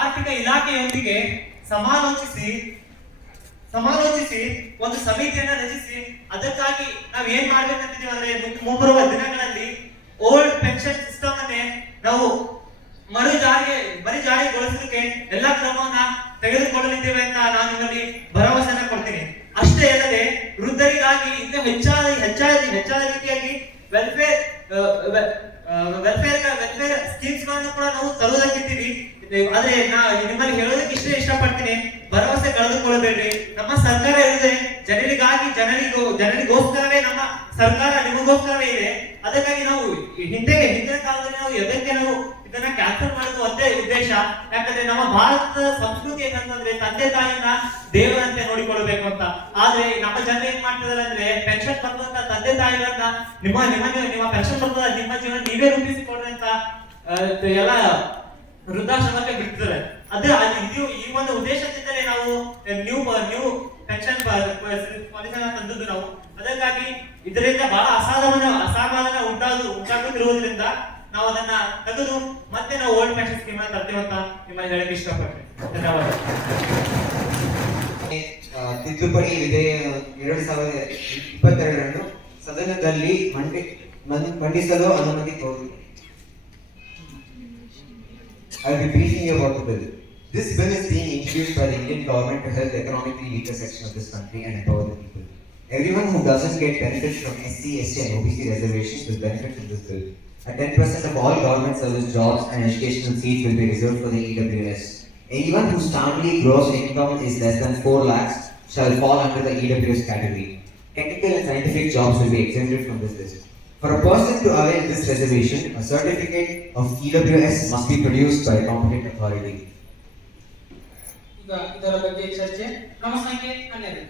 ಆರ್ಥಿಕ ಇಲಾಖೆಯೊಂದಿಗೆ ಸಮಾಲೋಚಿಸಿ ಒಂದು ಸಮಿತಿಯನ್ನ ರಚಿಸಿ ಅದಕ್ಕಾಗಿ ನಾವು ಏನ್ ಮಾಡ್ಬೇಕಂತಿದ್ದೀವಿ ಅಂದ್ರೆ ಮುಂಬರುವ ದಿನಗಳಲ್ಲಿ ಓಲ್ಡ್ ಪೆನ್ಷನ್ ಸಿಸ್ಟಮ್ ಅನ್ನೇ ನಾವು ಜಾರಿಗೊಳಿಸಲಿಕ್ಕೆ ಎಲ್ಲಾ ಕ್ರಮವನ್ನ ತೆಗೆದುಕೊಳ್ಳಲಿದ್ದೇವೆ ಅಂತ ನಾನು ನಿಮ್ಮಲ್ಲಿ ಭರವಸೆಯನ್ನ ಕೊಡ್ತೀನಿ. ಅಷ್ಟೇ ಅಲ್ಲದೆ ವೃದ್ಧರಿಗಾಗಿ ಇನ್ನೂ ಹೆಚ್ಚಾದ ರೀತಿಯಾಗಿ ವೆಲ್ಫೇರ್ ಸ್ಕೀಮ್ಸ್ ಗಳನ್ನು ಕೂಡ ನಾವು ತರುವುದಕ್ಕಿದ್ದೀವಿ. ಆದ್ರೆ ನಿಮ್ಮಲ್ಲಿ ಹೇಳೋದಕ್ಕೆ ಇಷ್ಟಪಡ್ತೀನಿ, ಭರವಸೆ ಕಳೆದುಕೊಳ್ಳಬೇಡ್ರಿ. ನಮ್ಮ ಸರ್ಕಾರ ಇರುವುದೇ ಜನರಿಗೋಸ್ಕರವೇ. ನಮ್ಮ ಸರ್ಕಾರ ನಿಮಗೋಸ್ಕರವೇ ಇದೆ. ಅದಕ್ಕಾಗಿ ನಾವು ಹಿಂದಿನ ಕಾಲದಲ್ಲಿ ನಾವು ಇದನ್ನ ಕ್ಯಾನ್ಸಲ್ ಮಾಡೋದು ಒಂದೇ ಉದ್ದೇಶ. ಯಾಕಂದ್ರೆ ನಮ್ಮ ಭಾರತದ ಸಂಸ್ಕೃತಿ ಏನಂತಂದ್ರೆ ತಂದೆ ತಾಯಿನ ದೇವರಂತೆ ನೋಡಿಕೊಳ್ಳಬೇಕು ಅಂತ. ಆದ್ರೆ ನಮ್ಮ ಜನ ಏನ್ ಮಾಡ್ತಿದಾರೆ ಅಂದ್ರೆ ಪೆನ್ಷನ್ ಬರ್ತದಂತ ತಂದೆ ತಾಯಿಗಳನ್ನ ನಿಮ್ಮ ಪೆನ್ಷನ್ ಬರ್ತದ, ನಿಮ್ಮ ಜೀವನ ನೀವೇ ರೂಪಿಸಿಕೊಡ್ರಿ ಅಂತ ಎಲ್ಲ ವೃದ್ಧಾಶ್ರಮಕ್ಕೆ ಬಿಡ್ತಾರೆ. ಇದು ಈ ಒಂದು ಉದ್ದೇಶದಿಂದಲೇ ನಾವು ನ್ಯೂ ಪೆನ್ಷನ್ ಪಾಲಿಸಿನ ತಂದದ್ದು ನಾವು. ಅದಕ್ಕಾಗಿ ಇದರಿಂದ ಬಹಳ ಅಸಮಾಧಾನ ಉಂಟಾಗುತ್ತಿರುವುದರಿಂದ ನಾವು ಅದನ್ನ ತೆಗೆದು ಮತ್ತೆ ನಾವು ಓಲ್ಡ್ ಪೆನ್ಷನ್ ಸ್ಕೀಮ್ ಅನ್ನು ತರ್ತೇವೆ ಅಂತ ನಿಮ್ಮಲ್ಲಿ ಹೇಳಕ್ಕೆ ಇಷ್ಟಪಡ್ತೇನೆ. ಧನ್ಯವಾದ. ತಿದ್ದುಪಡಿ ವಿಧೇಯಕ 2022 ಸದನದಲ್ಲಿ ಮಂಡಿಸಲು ಅನುಮತಿ ಕೋರಿದೆ. I will be briefing you about the bill. This bill is being introduced by the Indian government to help the economically weaker section of this country and empower the people. Everyone who doesn't get benefits from SC, ST and OBC reservations will benefit from this bill. 10% of all government service jobs and educational seats will be reserved for the EWS. Anyone whose family gross income is less than 4 lakhs shall fall under the EWS category. Technical and scientific jobs will be exempted from this list. For a person to avail this reservation, a certificate of EWS must be produced by a competent authority. ಇದರ ಬಗ್ಗೆ ಚರ್ಚೆ. ಕ್ರಮ ಸಂಖ್ಯೆ 12.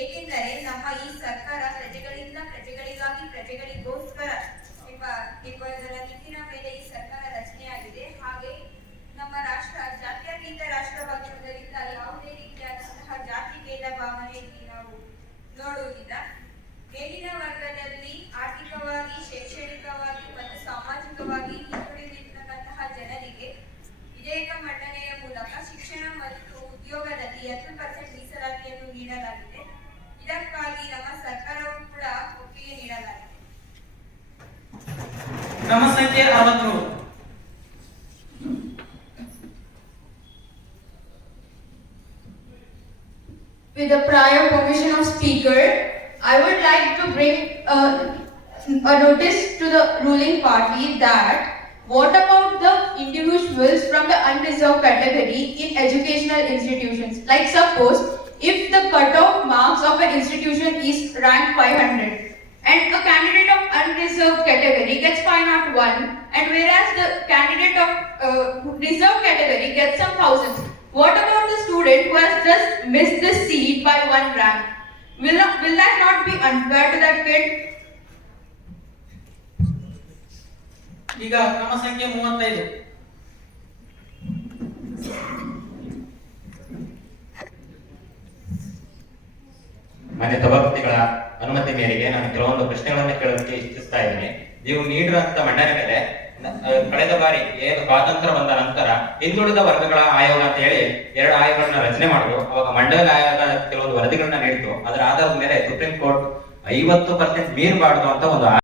ಏಕೆಂದರೆ ನಮ್ಮ ಈ ಸರ್ಕಾರ ಪ್ರಜೆಗಳಿಂದ ಪ್ರಜೆಗಳಿಗಾಗಿ ಪ್ರಜೆಗಳಿಗೋಸ್ಕರ ಎಂಬುದರ ನಿಟ್ಟಿನ ಮೇಲೆ ಈ ಸರ್ಕಾರ ರಚನೆಯಾಗಿದೆ. ಹಾಗೆ ನಮ್ಮ ರಾಷ್ಟ್ರ ಜಾತ್ಯತೀತ ರಾಷ್ಟ್ರವಾಗಿರುವುದರಿಂದ ಯಾವುದೇ ರೀತಿಯಾದಂತಹ ಜಾತಿ ಭೇದ ಭಾವನೆಯಲ್ಲಿ ನಾವು ನೋಡುವುದಿಲ್ಲ. ಮೇಲಿನ ವರ್ಗದಲ್ಲಿ ಆರ್ಥಿಕವಾಗಿ, ಶೈಕ್ಷಣಿಕವಾಗಿ ಮತ್ತು ಸಾಮಾಜಿಕವಾಗಿ ಹಿಂದುಳಿದಿರತಕ್ಕಂತಹ ಜನರಿಗೆ ವಿಧೇಯಕ ಮಂಡನೆಯ ಮೂಲಕ ಶಿಕ್ಷಣ ಮತ್ತು ಉದ್ಯೋಗದಲ್ಲಿ 10% ಮೀಸಲಾತಿಯನ್ನು ನೀಡಲಾಗಿದೆ. ಇದಕ್ಕಾಗಿ ನಮ್ಮ ಸರ್ಕಾರವು ಕೂಡ ಒಪ್ಪಿಗೆ ನೀಡಲಾಗಿದೆ. ಕ್ರಮ ಸಂಖ್ಯೆ 63. With the prior permission of Speaker, I would like to bring a notice to the ruling party that what about the individuals from the unreserved category in educational institutions? Like suppose if the cutoff marks of an institution is rank 500 and a candidate of unreserved category gets 501 and whereas the candidate of reserved category gets some thousands, what about the student who has just missed the seat by 1 rank? Will that not be unfair to that kid? ಈಗ ಕ್ರಮ ಸಂಖ್ಯೆ 35. ಮಾನ್ಯ ಸಭಾಪತಿಗಳ ಅನುಮತಿ ಮೇರೆಗೆ ನಾನು ಕೆಲವೊಂದು ಪ್ರಶ್ನೆಗಳನ್ನು ಕೇಳೋದಕ್ಕೆ ಇಚ್ಛಿಸ್ತಾ ಇದ್ದೀನಿ. ನೀವು ನೀಡಿರುವಂತ ಮಂಡನೆ ಮೇಲೆ ಕಳೆದ ಬಾರಿ ಏನು ಸ್ವಾತಂತ್ರ್ಯ ಬಂದ ನಂತರ ಹಿಂದುಳಿದ ವರ್ಗಗಳ ಆಯೋಗ ಅಂತ ಹೇಳಿ 2 ಆಯೋಗಗಳನ್ನ ರಚನೆ ಮಾಡಿದ್ರು. ಅವಾಗ ಮಂಡಲ ಆಯೋಗ ಕೆಲವೊಂದು ವರದಿಗಳನ್ನ ನೀಡಿತು. ಅದರ ಆಧಾರದ ಮೇಲೆ ಸುಪ್ರೀಂ ಕೋರ್ಟ್ 50% ಮೀರಬಾರ್ದು ಅಂತ ಒಂದು